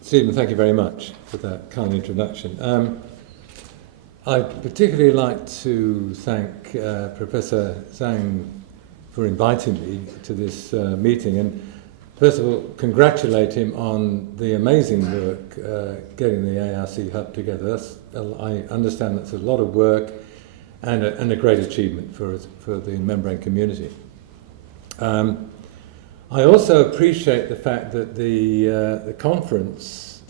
Stephen, thank you very much for that kind introduction. I'd particularly like to thank Professor Zhang for inviting me to this meeting, and first of all, congratulate him on the amazing work getting the ARC Hub together. I understand that's a lot of work and a great achievement for the membrane community. I also appreciate the fact that the conferences,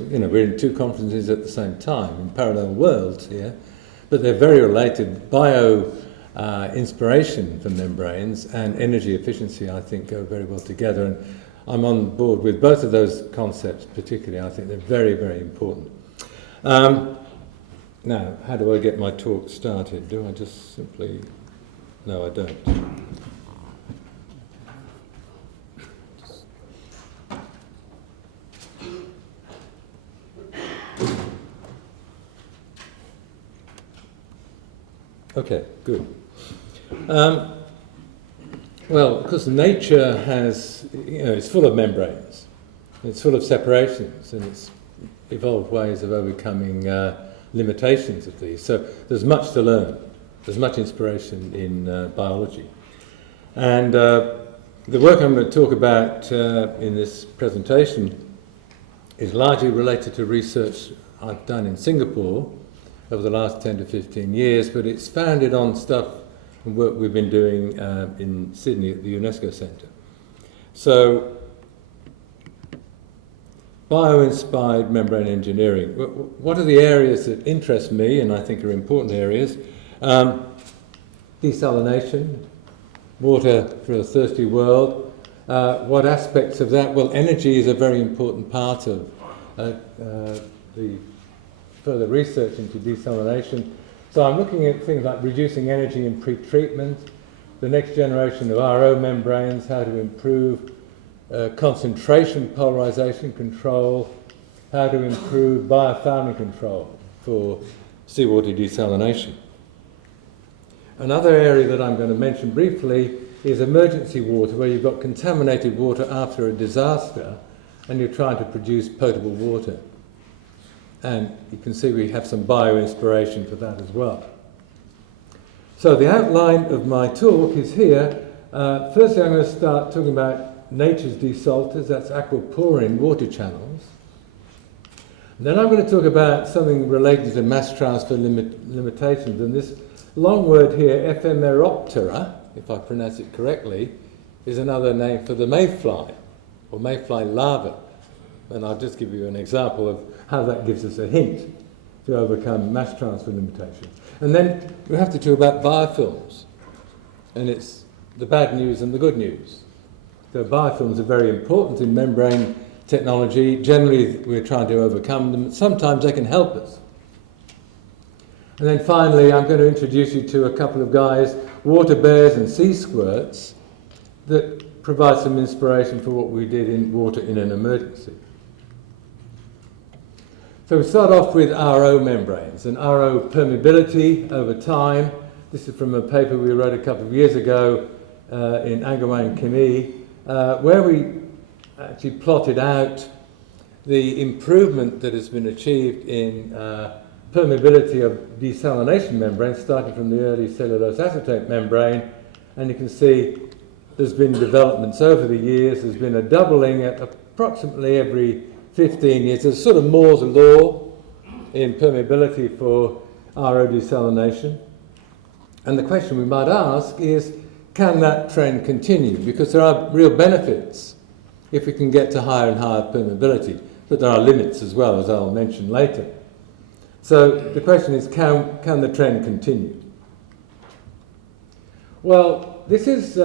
we're in two conferences at the same time, in parallel worlds here, but they're very related. Inspiration for membranes and energy efficiency, I think, go very well together, and I'm on board with both of those concepts particularly. I think they're very, very important. Now, how do I get my talk started? Do I just simply... No, I don't. Okay, good. Well, because nature has, it's full of membranes, it's full of separations, and it's evolved ways of overcoming limitations of these. So there's much to learn. There's much inspiration in biology. And the work I'm going to talk about in this presentation is largely related to research I've done in Singapore over the last 10 to 15 years, but it's founded on stuff and work we've been doing in Sydney at the UNESCO Centre. So, bioinspired membrane engineering. What are the areas that interest me and I think are important areas? Desalination, water for a thirsty world. What aspects of that? Well, energy is a very important part of the further research into desalination. So I'm looking at things like reducing energy in pre-treatment, the next generation of RO membranes, how to improve concentration polarization control, how to improve biofouling control for seawater desalination. Another area that I'm going to mention briefly is emergency water, where you've got contaminated water after a disaster and you're trying to produce potable water. And you can see we have some bio-inspiration for that as well. So the outline of my talk is here. Firstly, I'm going to start talking about nature's desalters, that's aquaporin water channels. And then I'm going to talk about something related to mass transfer limitations. And this long word here, Ephemeroptera, if I pronounce it correctly, is another name for the mayfly, or mayfly larva. And I'll just give you an example of how that gives us a hint to overcome mass transfer limitations. And then we have to talk about biofilms. And it's the bad news and the good news. So biofilms are very important in membrane technology. Generally, we're trying to overcome them. Sometimes they can help us. And then finally, I'm going to introduce you to a couple of guys, water bears and sea squirts, that provide some inspiration for what we did in water in an emergency. So we start off with RO membranes and RO permeability over time. This is from a paper we wrote a couple of years ago in Angaway and Kimi, where we actually plotted out the improvement that has been achieved in permeability of desalination membranes, starting from the early cellulose acetate membrane. And you can see there's been developments over the years. There's been a doubling at approximately every 15 years. There's sort of Moore's law in permeability for RO desalination. And the question we might ask is, can that trend continue? Because there are real benefits if we can get to higher and higher permeability, but there are limits as well, as I'll mention later. So the question is, can the trend continue? Well, this is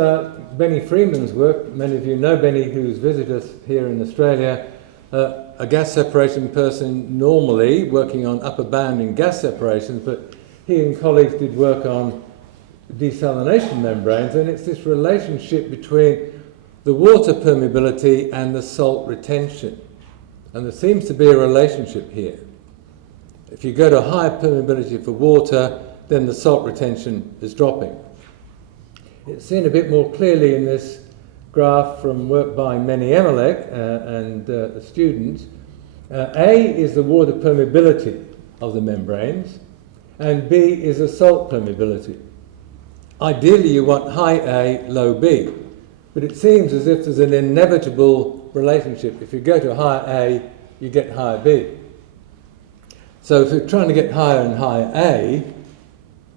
Benny Freeman's work. Many of you know Benny, who's visited us here in Australia. A gas separation person normally working on upper band in gas separations, but he and colleagues did work on desalination membranes, and it's this relationship between the water permeability and the salt retention. And there seems to be a relationship here. If you go to higher permeability for water, then the salt retention is dropping. It's seen a bit more clearly in this graph from work by Meni Emelec and a student. A is the water permeability of the membranes, and B is the salt permeability. Ideally, you want high A, low B, but it seems as if there's an inevitable relationship. If you go to higher A, you get higher B. So if you're trying to get higher and higher A,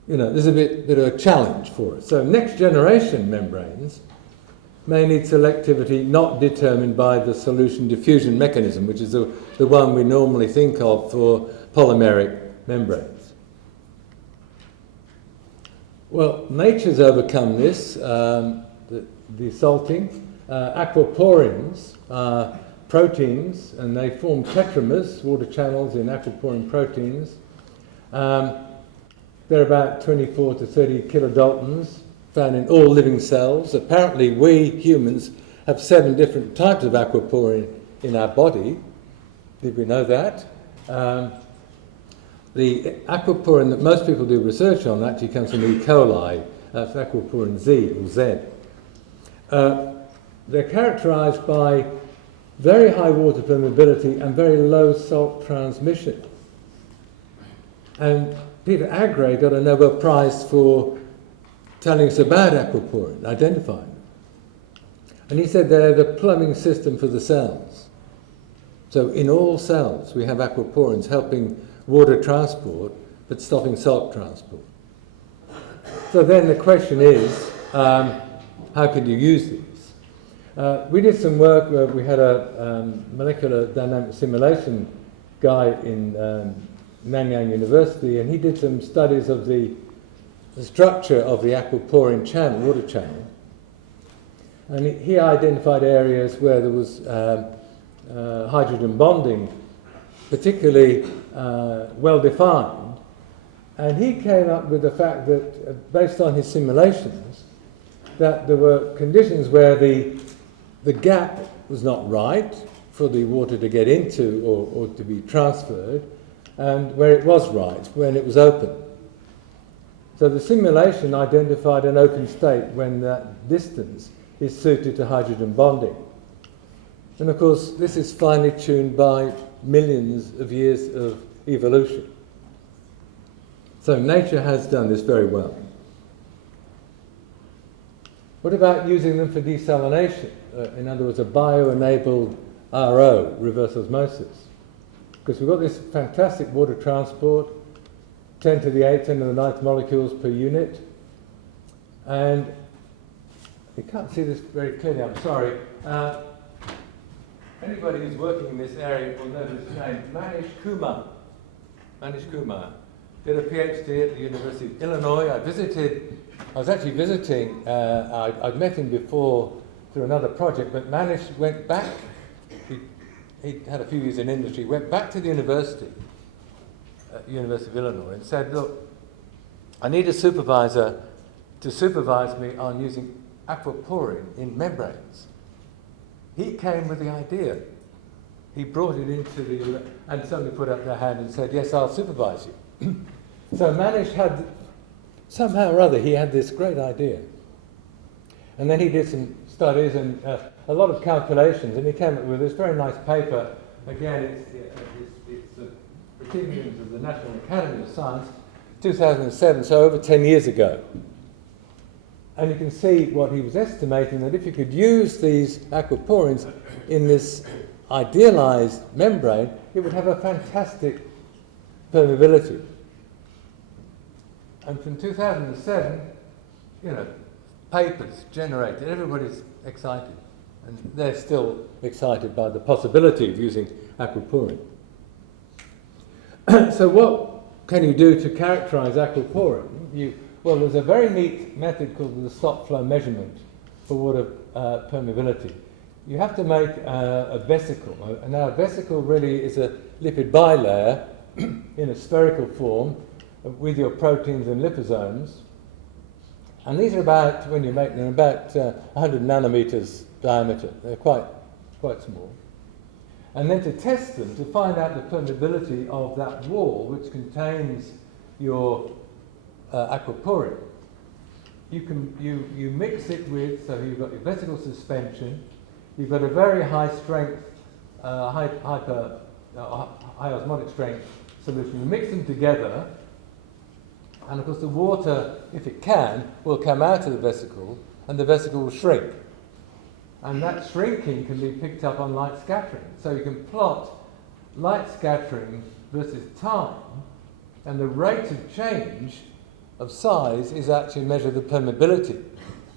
there's a bit of a challenge for us. So next generation membranes may need selectivity not determined by the solution diffusion mechanism, which is the one we normally think of for polymeric membranes. Well, nature's overcome this, the salting. Aquaporins are proteins, and they form tetramers, water channels in aquaporin proteins. They're about 24 to 30 kilodaltons, found in all living cells. Apparently, we humans have 7 different types of aquaporin in our body. Did we know that? The aquaporin that most people do research on actually comes from E. coli. That's aquaporin Z or Z. They're characterized by very high water permeability and very low salt transmission. And Peter Agre got a Nobel Prize for telling us about aquaporin, identifying them. And he said they're the plumbing system for the cells. So in all cells we have aquaporins helping water transport but stopping salt transport. So then the question is, how can you use these? We did some work where we had a molecular dynamic simulation guy in Nanyang University, and he did some studies of the structure of the aquaporin channel, water channel. And he identified areas where there was hydrogen bonding, particularly well defined. And he came up with the fact that, based on his simulations, that there were conditions where the gap was not right for the water to get into or to be transferred, and where it was right, when it was open. So the simulation identified an open state when that distance is suited to hydrogen bonding. And of course, this is finely tuned by millions of years of evolution. So nature has done this very well. What about using them for desalination? In other words, a bio-enabled RO, reverse osmosis. Because we've got this fantastic water transport, 10 to the 8, 10 to the 9th molecules per unit. And you can't see this very clearly, I'm sorry. Anybody who's working in this area will know this name, Manish Kumar. Manish Kumar did a PhD at the University of Illinois. I was actually visiting, I'd met him before through another project, but Manish went back. He had a few years in industry, went back to the university, University of Illinois, and said, look, I need a supervisor to supervise me on using aquaporin in membranes. He came with the idea. He brought it into the, and somebody put up their hand and said, yes, I'll supervise you. So Manish had, somehow or other, he had this great idea. And then he did some studies and a lot of calculations, and he came up with this very nice paper. Again, it's the Proceedings of the National Academy of Science, 2007, so over 10 years ago. And you can see what he was estimating, that if you could use these aquaporins in this idealized membrane, it would have a fantastic permeability. And from 2007, papers generated, everybody's excited. And they're still excited by the possibility of using aquaporin. So what can you do to characterize aquaporin? Well, there's a very neat method called the stop flow measurement for water permeability. You have to make a vesicle. Now, a vesicle really is a lipid bilayer in a spherical form with your proteins and liposomes. And these are about, when you make them, about 100 nanometers diameter. They're quite small. And then to test them, to find out the permeability of that wall which contains your aquaporin, you mix it with, so you've got your vesicle suspension, you've got a very high strength, high osmotic strength solution. You mix them together, and of course the water, if it can, will come out of the vesicle, and the vesicle will shrink. And that shrinking can be picked up on light scattering. So you can plot light scattering versus time, and the rate of change of size is actually measure the permeability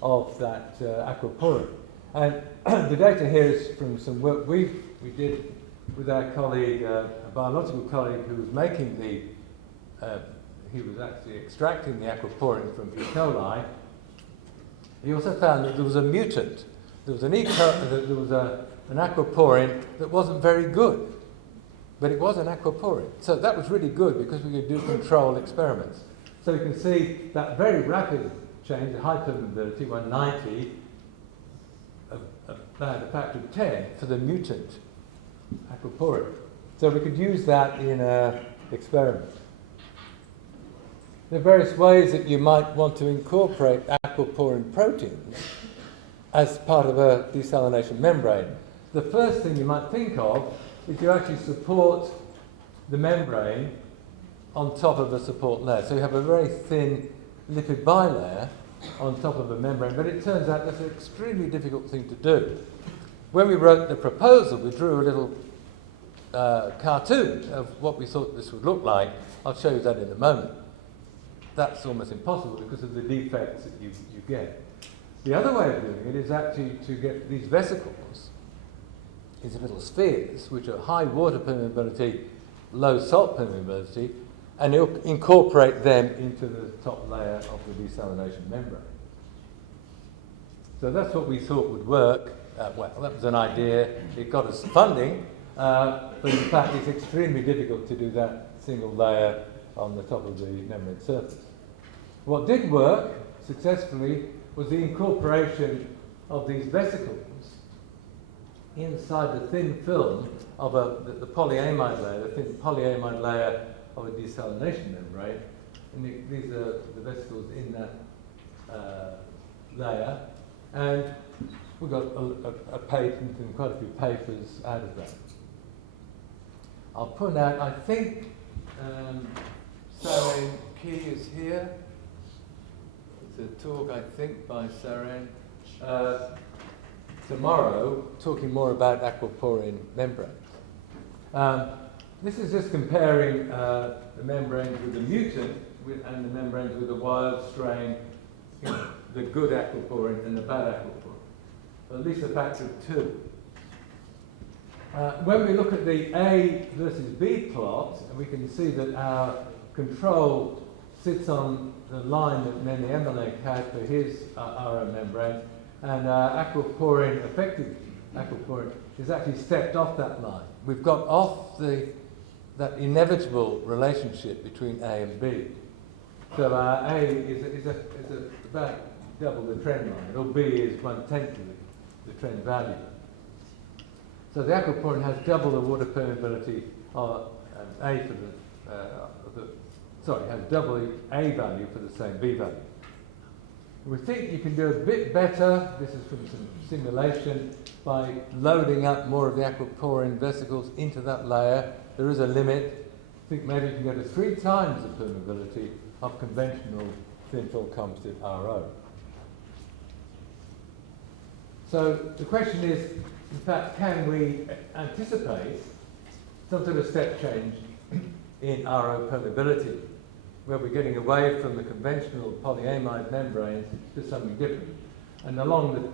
of that aquaporin. And the data here is from some work we did with our colleague, a biological colleague who was making he was actually extracting the aquaporin from E. coli. He also found that there was a mutant. There was an aquaporin that wasn't very good, but it was an aquaporin. So that was really good because we could do control experiments. So you can see that very rapid change, the high permeability, 190, about a factor of 10 for the mutant aquaporin. So we could use that in an experiment. There are various ways that you might want to incorporate aquaporin proteins as part of a desalination membrane. The first thing you might think of is you actually support the membrane on top of a support layer. So you have a very thin lipid bilayer on top of a membrane, but it turns out that's an extremely difficult thing to do. When we wrote the proposal, we drew a little cartoon of what we thought this would look like. I'll show you that in a moment. That's almost impossible because of the defects that you get. The other way of doing it is actually to get these vesicles, these little spheres, which are high water permeability, low salt permeability, and incorporate them into the top layer of the desalination membrane. So that's what we thought would work. Well, that was an idea. It got us funding, but in fact it's extremely difficult to do that single layer on the top of the membrane surface. What did work successfully was the incorporation of these vesicles inside the thin film of the polyamide layer, the thin polyamide layer of a desalination membrane. And these are the vesicles in that layer. And we got a patent and quite a few papers out of that. I'll point out, I think Saren Key is here. It's a talk, I think, by Saren. Tomorrow, talking more about aquaporin membranes. This is just comparing the membranes with the mutant and the membranes with the wild strain, the good aquaporin and the bad aquaporin. At least a factor of 2. When we look at the A versus B plot, we can see that our control sits on the line that Mene Emelec had for his RO membrane, and aquaporin, effective aquaporin, is actually stepped off that line. We've got off that inevitable relationship between A and B. So A is about double the trend line, or B is 1/10 of the trend value. So the aquaporin has double the water permeability of A for has double the A value for the same B value. We think you can do a bit better, this is from some simulation, by loading up more of the aquaporin vesicles into that layer. There is a limit. I think maybe you can go to 3 times the permeability of conventional thin film composite RO. So the question is, in fact, can we anticipate some sort of step change in RO permeability, where we're getting away from the conventional polyamide membranes to something different? And along the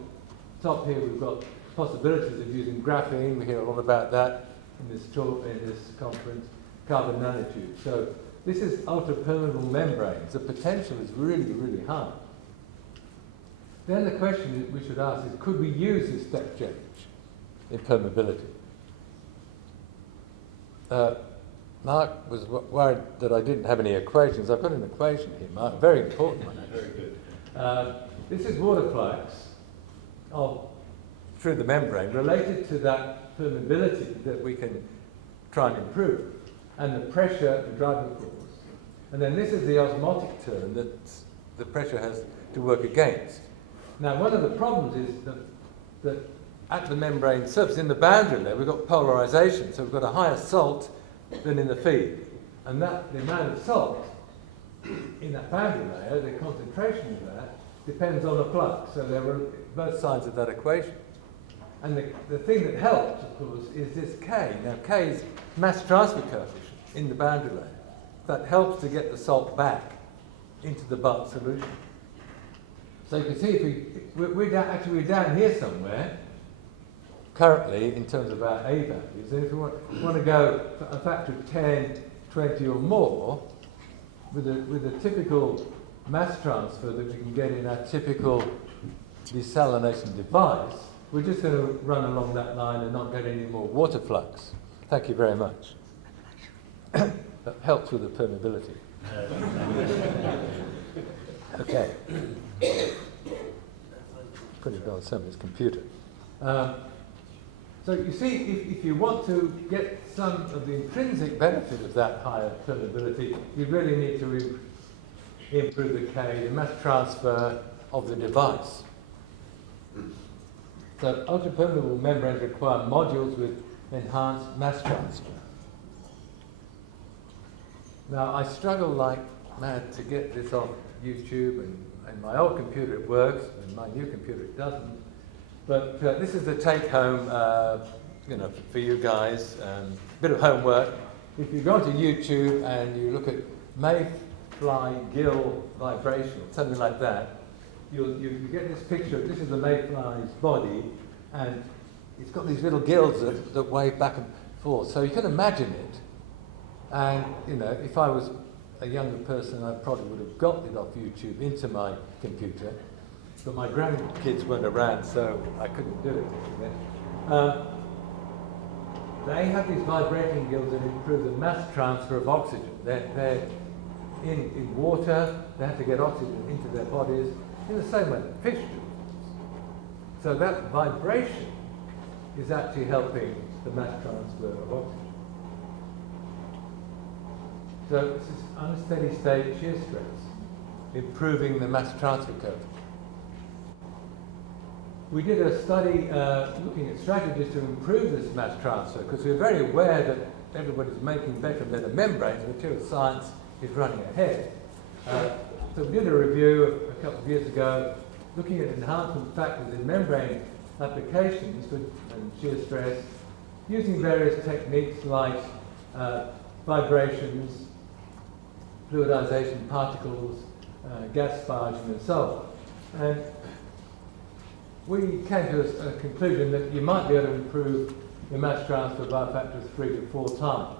top here, we've got possibilities of using graphene. We hear a lot about that in this talk, in this conference, carbon nanotubes. So this is ultra-permeable membranes. The potential is really, really high. Then the question that we should ask is, could we use this step change in permeability? Mark was worried that I didn't have any equations. I've got an equation here, Mark, a very important one. Very good. This is water flux through the membrane related to that permeability that we can try and improve, and the pressure, the driving force. And then this is the osmotic term that's the pressure has to work against. Now, one of the problems is that at the membrane surface, in the boundary layer, we've got polarization, so we've got a higher salt than in the feed. And that the amount of salt in that boundary layer, the concentration of that, depends on the flux. So there are both sides of that equation. And the thing that helps, of course, is this K. Now, K is mass transfer coefficient in the boundary layer. That helps to get the salt back into the bulk solution. So you can see if we're down here somewhere, currently, in terms of our A values. And if we want to go for a factor of 10, 20 or more, with a typical mass transfer that we can get in our typical desalination device, we're just going to run along that line and not get any more water flux. Thank you very much. That helps with the permeability. Okay. Put it on somebody's computer. So you see, if you want to get some of the intrinsic benefit of that higher permeability, you really need to improve the K, the mass transfer of the device. So ultrapermeable membranes require modules with enhanced mass transfer. Now, I struggle like mad to get this off YouTube, and my old computer it works, and my new computer it doesn't. But this is the take-home, for you guys, bit of homework. If you go to YouTube and you look at mayfly gill vibration, something like that, you get this picture. This is the mayfly's body, and it's got these little gills that wave back and forth. So you can imagine it. And if I was a younger person, I probably would have got it off YouTube into my computer. But my grandkids weren't around, so I couldn't do it. They have these vibrating gills that improve the mass transfer of oxygen. They're in water, they have to get oxygen into their bodies in the same way that fish do. So that vibration is actually helping the mass transfer of oxygen. So this is unsteady state shear stress, improving the mass transfer coefficient. We did a study looking at strategies to improve this mass transfer, because we're very aware that everybody's making better and better membranes. Material science is running ahead. So we did a review a couple of years ago looking at enhancement factors in membrane applications and shear stress using various techniques like vibrations, fluidization particles, gas sparging and so on. And we came to a conclusion that you might be able to improve your mass transfer by a factor of 3 to 4 times.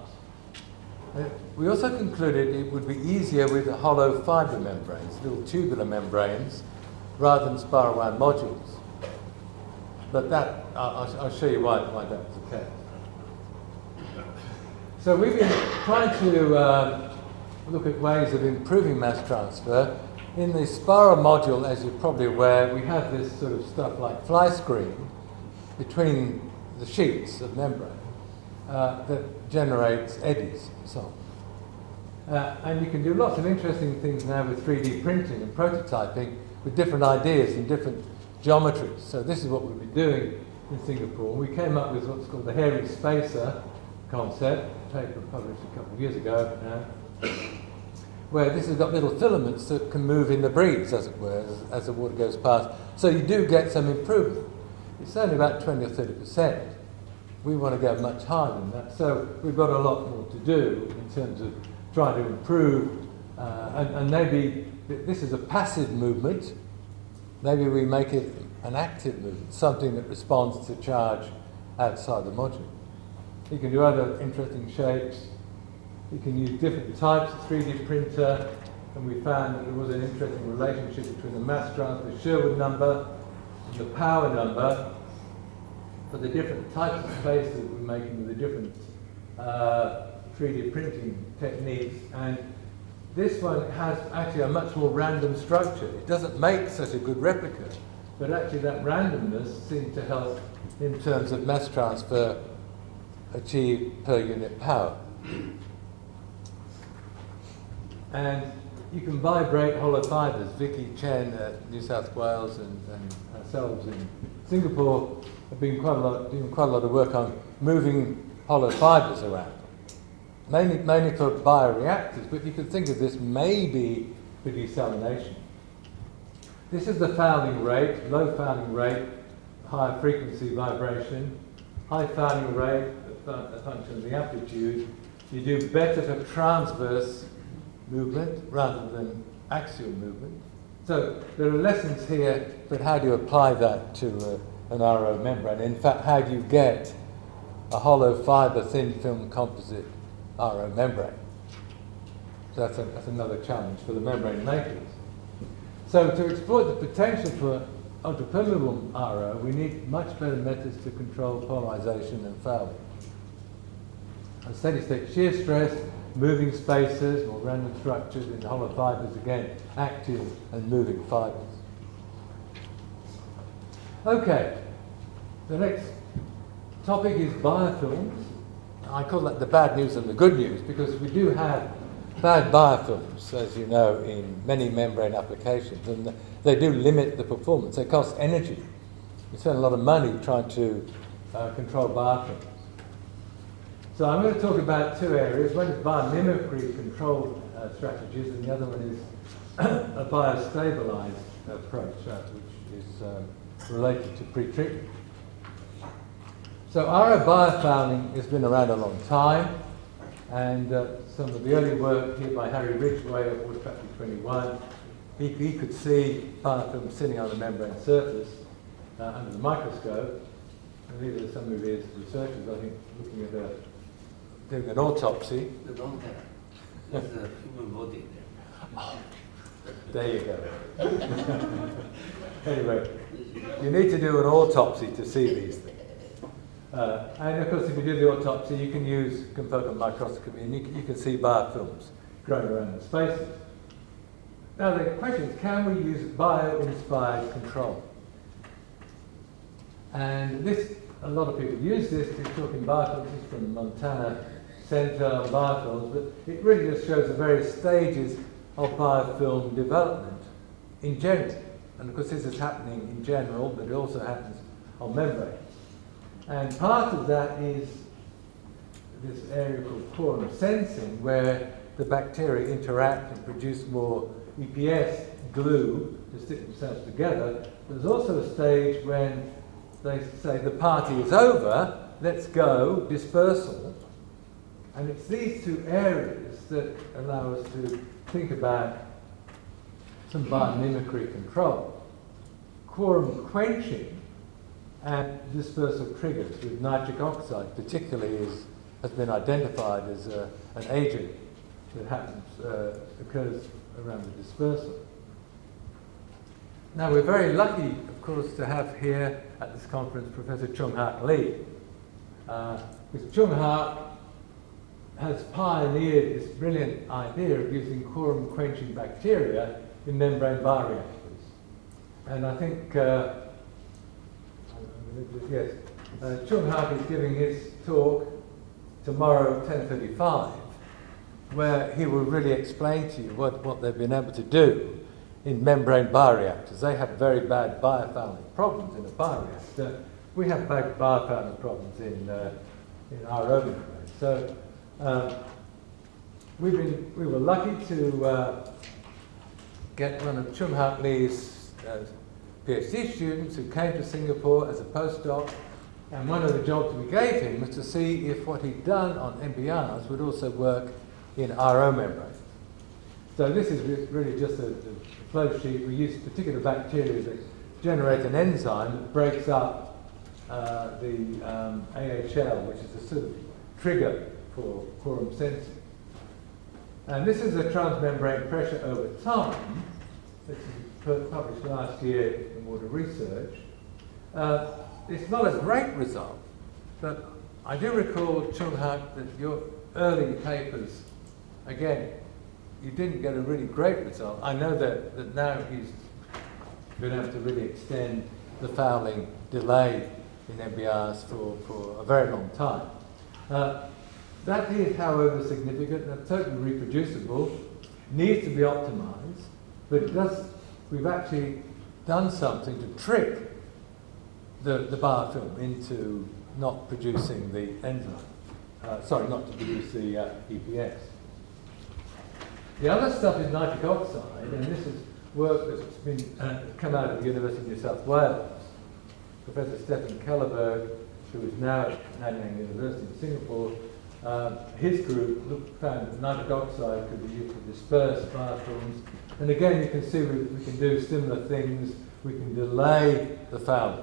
We also concluded it would be easier with the hollow fibre membranes, little tubular membranes, rather than spiral wound modules. But that, I'll show you why that was the case. So we've been trying to look at ways of improving mass transfer. In the spiral module, as you're probably aware, we have this sort of stuff like fly screen between the sheets of membrane that generates eddies and so on. And you can do lots of interesting things now with 3D printing and prototyping with different ideas and different geometries. So this is what we've been doing in Singapore. We came up with what's called the hairy spacer concept, a paper published a couple of years ago now, where this has got little filaments that can move in the breeze, as it were, as the water goes past. So you do get some improvement. It's only about 20 or 30%. We want to go much higher than that. So we've got a lot more to do in terms of trying to improve. And maybe this is a passive movement. Maybe we make it an active movement, something that responds to charge outside the module. You can do other interesting shapes. You can use different types of 3D printer, and we found that there was an interesting relationship between the mass transfer Sherwood number and the power number for the different types of spaces that we're making with the different 3D printing techniques. And this one has actually a much more random structure. It doesn't make such a good replica, but actually that randomness seemed to help in terms of mass transfer achieved per unit power. And you can vibrate hollow fibres. Vicky Chen at New South Wales and ourselves in Singapore have been doing quite a lot of work on moving hollow fibres around, mainly for bioreactors, but you could think of this maybe for desalination. This is the fouling rate, low fouling rate, higher frequency vibration, high fouling rate, a function of the amplitude. You do better for transverse movement rather than axial movement. So there are lessons here, but how do you apply that to an RO membrane? In fact, how do you get a hollow fibre thin film composite RO membrane? So that's another challenge for the membrane makers. So to exploit the potential for ultrapermeable RO, we need much better methods to control polarization and fouling. A steady state shear stress, moving spaces, or random structures in hollow fibres, again, active and moving fibres. Okay, the next topic is biofilms. I call that the bad news and the good news because we do have bad biofilms, as you know, in many membrane applications, and they do limit the performance. They cost energy. We spend a lot of money trying to control biofilms. So I'm going to talk about two areas. One is biomimicry control strategies, and the other one is a biostabilized approach, which is related to pre-treatment. So RO biofouling has been around a long time, and some of the early work here by Harry Ridgway at Water Factory 21, he could see biofilm sitting on the membrane surface under the microscope. And these are some of his researchers, I think, looking at doing an autopsy. The long term. There's a human body there. Oh, there you go. Anyway, you need to do an autopsy to see these things. And of course, if you do the autopsy, you can use confocal microscopy and you can see biofilms growing around the spaces. Now the question is, can we use bio-inspired control? And this, a lot of people use this to talking biofilms. This is from Montana Center on biofilms, but it really just shows the various stages of biofilm development in general. And of course, this is happening in general, but it also happens on membranes. And part of that is this area called quorum sensing, where the bacteria interact and produce more EPS glue to stick themselves together. There's also a stage when they say the party is over, let's go, dispersal. And it's these two areas that allow us to think about some biomimicry control. Quorum quenching and dispersal triggers with nitric oxide particularly has been identified as an agent that occurs around the dispersal. Now we're very lucky, of course, to have here at this conference Professor Chung-Hak Lee. Because Chung-Hak has pioneered this brilliant idea of using quorum quenching bacteria in membrane bioreactors. And I think yes, Chung-Hak is giving his talk tomorrow at 10:35, where he will really explain to you what they've been able to do in membrane bioreactors. They have very bad biofouling problems in a bioreactor. We have bad biofouling problems in RO membranes. So we were lucky to get one of Chung-Hak Lee's PhD students who came to Singapore as a postdoc, and one of the jobs we gave him was to see if what he'd done on MBRs would also work in RO membranes. So this is really just a flow sheet. We use particular bacteria that generate an enzyme that breaks up the AHL, which is a sort of trigger for quorum sensing. And this is a transmembrane pressure over time. This is published last year in Water Research. It's not a great result, but I do recall, Chung-Hak, that your early papers, again, you didn't get a really great result. I know that now he's been able to really extend the fouling delay in MBRs for a very long time. That is, however, significant and totally reproducible. needs to be optimized, but it does, we've actually done something to trick the biofilm into not producing the enzyme. Not to produce the EPS. The other stuff is nitric oxide, and this is work that's been come out of the University of New South Wales. Professor Stefan Kellerberg, who is now at Nanyang University in Singapore, his group found that nitric oxide could be used to disperse biofilms. And again, you can see we can do similar things. We can delay the fouling.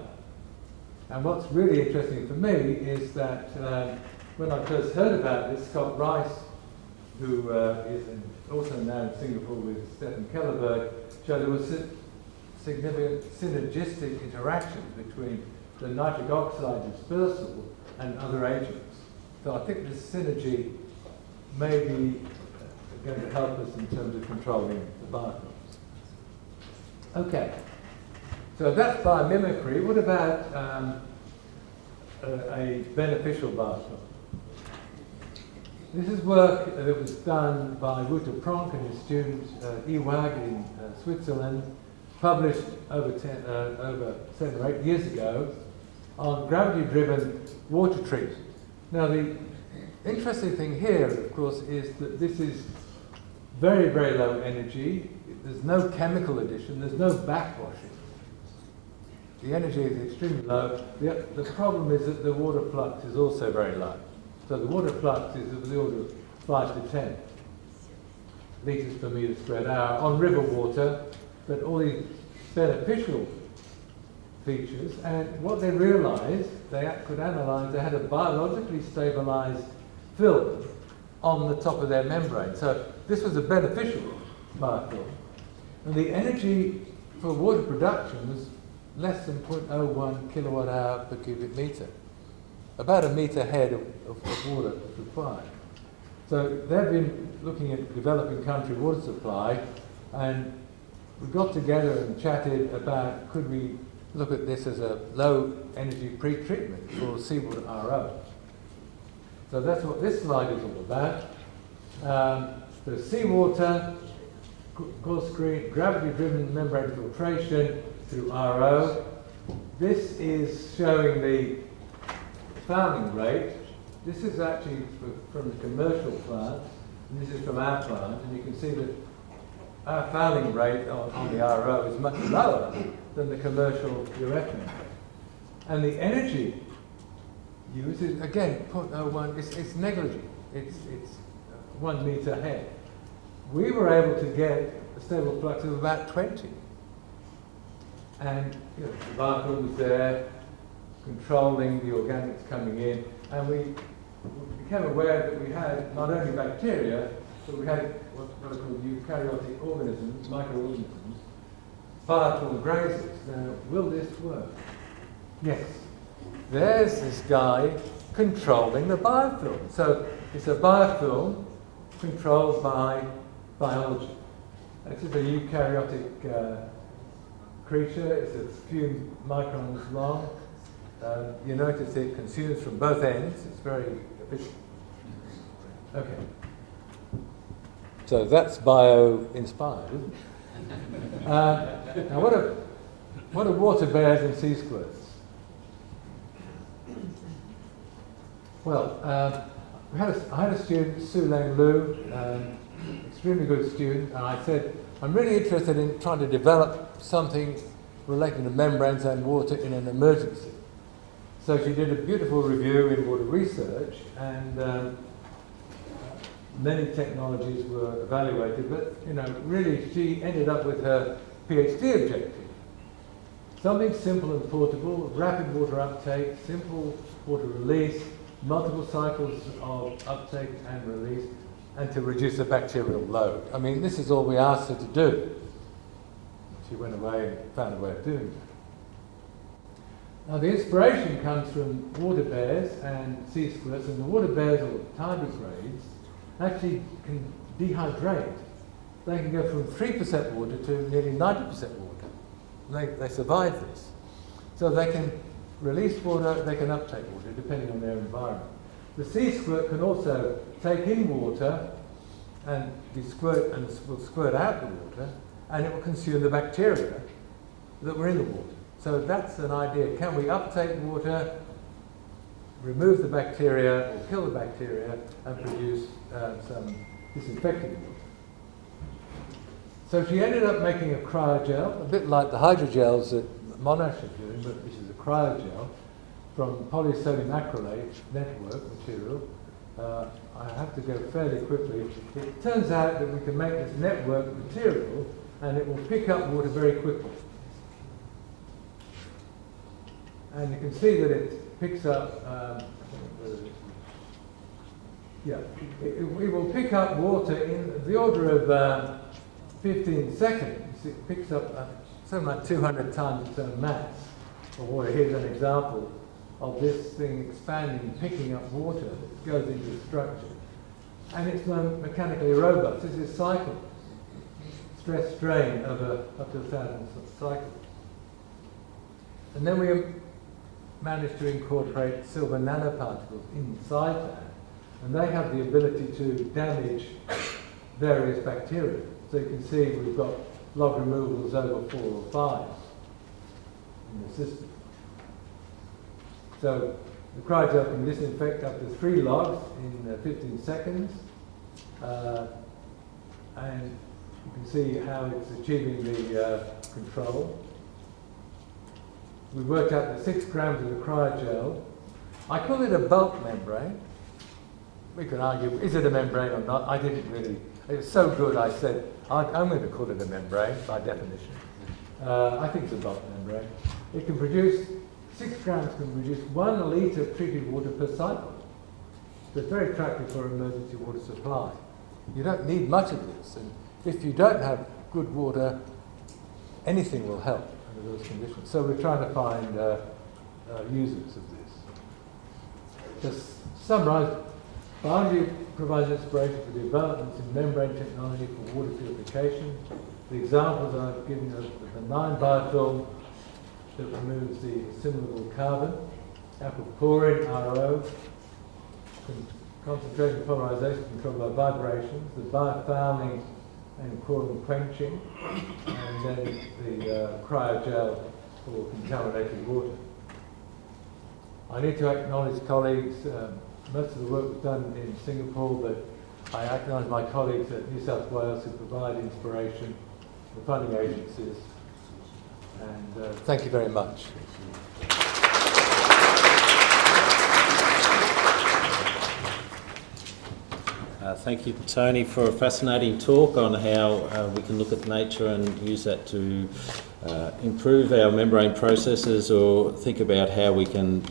And what's really interesting for me is that when I first heard about this, Scott Rice, who is also now in Singapore with Stefan Kellerberg, showed there was significant synergistic interactions between the nitric oxide dispersal and other agents. So I think this synergy may be going to help us in terms of controlling the biofilms. Okay, so that's biomimicry. What about a beneficial biofilm? This is work that was done by Wouter Pronk and his student Ewag in Switzerland, published over 7 or 8 years ago on gravity-driven water treatment. Now the interesting thing here, of course, is that this is very, very low energy. There's no chemical addition, there's no backwashing. The energy is extremely low. The problem is that the water flux is also very low. So the water flux is of the order of 5 to 10 litres per metre squared hour on river water, but all these beneficial features. And what they realised, they could analyse, they had a biologically stabilised film on the top of their membrane. So this was a beneficial biofilm. And the energy for water production was less than 0.01 kilowatt hour per cubic metre. About a metre head of water was required. So they've been looking at developing country water supply, and we got together and chatted about could we look at this as a low energy pre-treatment for seawater RO. So that's what this slide is all about. The seawater, coarse screen, gravity-driven membrane filtration through RO. This is showing the fouling rate. This is actually from the commercial plant, and this is from our plant, and you can see that our fouling rate on the RO is much lower than the commercial urethane. And the energy used is, again, 0.01, it's negligible. It's 1 metre head. We were able to get a stable flux of about 20. And the biofilm was there, controlling the organics coming in, and we became aware that we had not only bacteria, but we had what are called eukaryotic organisms, microorganisms, biofilm grazers. Now, will this work? Yes. There's this guy controlling the biofilm. So it's a biofilm controlled by biology. This is a eukaryotic creature. It's a few microns long. You notice it consumes from both ends. It's very efficient. Okay. So that's bio-inspired, isn't it? Now what are water bears and sea squirts? Well, I had a student, Su Leng Lu, extremely good student, and I said, I'm really interested in trying to develop something relating to membranes and water in an emergency. So she did a beautiful review in Water Research, and many technologies were evaluated, but really she ended up with her PhD objective. Something simple and portable, rapid water uptake, simple water release, multiple cycles of uptake and release, and to reduce the bacterial load. I mean, this is all we asked her to do. She went away and found a way of doing it. Now, the inspiration comes from water bears and sea squirts, and the water bears, or tardigrades, actually can dehydrate. They can go from 3% water to nearly 90% water. They survive this. So they can release water, they can uptake water, depending on their environment. The sea squirt can also take in water and will squirt out the water, and it will consume the bacteria that were in the water. So that's an idea. Can we uptake water, remove the bacteria or kill the bacteria and produce some disinfecting water? So she ended up making a cryogel, a bit like the hydrogels that Monash are doing, but this is a cryogel from polysodium acrylate network material. I have to go fairly quickly. It turns out that we can make this network material and it will pick up water very quickly. And you can see that it picks up, it will pick up water in the order of 15 seconds. It picks up something like 200 times its own mass of water. Here's an example of this thing expanding, picking up water that goes into the structure. And it's mechanically robust. This is cycles. Stress strain over up to 1,000 cycles. And then we managed to incorporate silver nanoparticles inside that, and they have the ability to damage various bacteria. So you can see we've got log removals over 4 or 5 in the system. So the cryogel can disinfect up to 3 logs in 15 seconds, and you can see how it's achieving the control. We worked out that 6 grams of the cryogel. I call it a bulk membrane. We can argue, is it a membrane or not? I didn't really. It was so good, I said, I'm going to call it a membrane by definition. I think it's a bulk membrane. It can produce, 6 grams can produce 1 litre of treated water per cycle. So it's very attractive for emergency water supply. You don't need much of this, and if you don't have good water, anything will help under those conditions. So we're trying to find users of this. Just summarize, biology provides inspiration for developments in membrane technology for water purification. The examples I've given are the benign biofilm that removes the assimilable carbon, aquaporin, RO, concentration polarization controlled by vibrations, the biofouling and coil quenching, and then the cryogel for contaminated water. I need to acknowledge colleagues. Most of the work was done in Singapore, but I acknowledge my colleagues at New South Wales who provide inspiration, the funding agencies, and thank you very much. Thank you, Tony, for a fascinating talk on how we can look at nature and use that to improve our membrane processes or think about how we can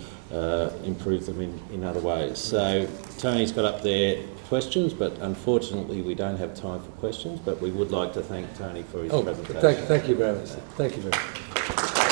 improve them in other ways. So Tony's got up there questions, but unfortunately we don't have time for questions, but we would like to thank Tony for his presentation. Thank you very much. Thank you very much.